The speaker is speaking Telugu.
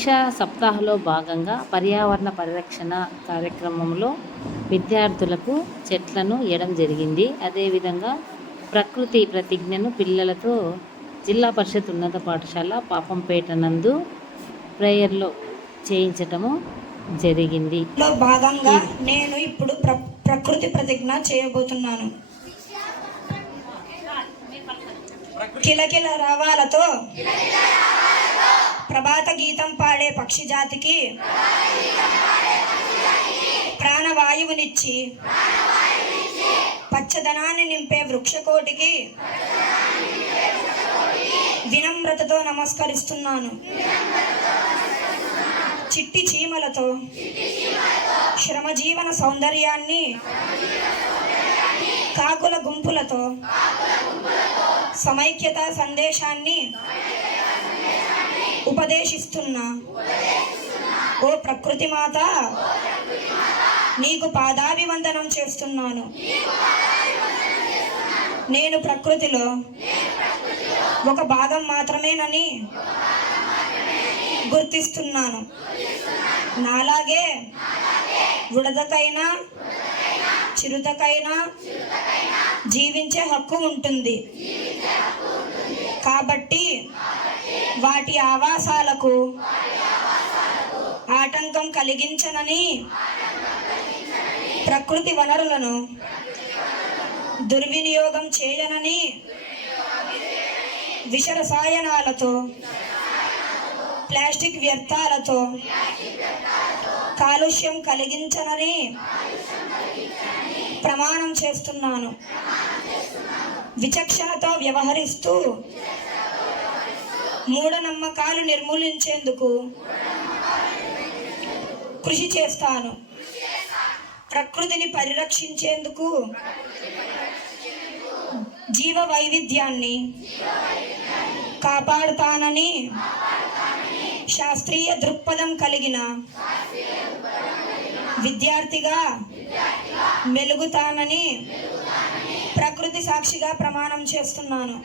శిక్షా సప్తాహలో భాగంగా పర్యావరణ పరిరక్షణ కార్యక్రమంలో విద్యార్థులకు చెట్లను ఇవ్వడం జరిగింది. అదేవిధంగా ప్రకృతి ప్రతిజ్ఞను పిల్లలతో జిల్లా పరిషత్ ఉన్నత పాఠశాల పాపంపేట నందు ప్రేయర్లో చేయించటము జరిగింది. భాగంగా నేను ఇప్పుడు ప్ర ప్రకృతి ప్రతిజ్ఞ చేయబోతున్నాను. కిలకిల రావాలతో ప్రభాత గీతం పాడే పక్షి జాతికి ప్రాణవాయువునిచ్చి పచ్చదనాన్ని నింపే వృక్షకోటికి వినమ్రతతో నమస్కరిస్తున్నాను. చిట్టి చీమలతో శ్రమజీవన సౌందర్యాన్ని కాకుల గుంపులతో సమైక్యత సందేశాన్ని ఉపదేశిస్తున్నా. ఓ ప్రకృతి మాత నీకు పాదాభివందనం చేస్తున్నాను. నేను ప్రకృతిలో ఒక భాగం మాత్రమేనని గుర్తిస్తున్నాను. నాలాగే ఉడదకైనా చిరుతకైనా జీవించే హక్కు ఉంటుంది. కాబట్టి వాటి ఆవాసాలకు ఆటంకం కలిగించనని ప్రకృతి వనరులను దుర్వినియోగం చేయనని విష రసాయనాలతో ప్లాస్టిక్ వ్యర్థాలతో కాలుష్యం కలిగించనని ప్రమాణం చేస్తున్నాను. విచక్షణతో వ్యవహరిస్తూ మూఢనమ్మకాలు నిర్మూలించేందుకు కృషి చేస్తాను. ప్రకృతిని పరిరక్షించేందుకు జీవ వైవిధ్యాన్ని కాపాడుతానని శాస్త్రీయ దృక్పథం కలిగిన విద్యార్థిగా మెలుగుతానని ప్రకృతి సాక్షిగా ప్రమాణం చేస్తున్నాను.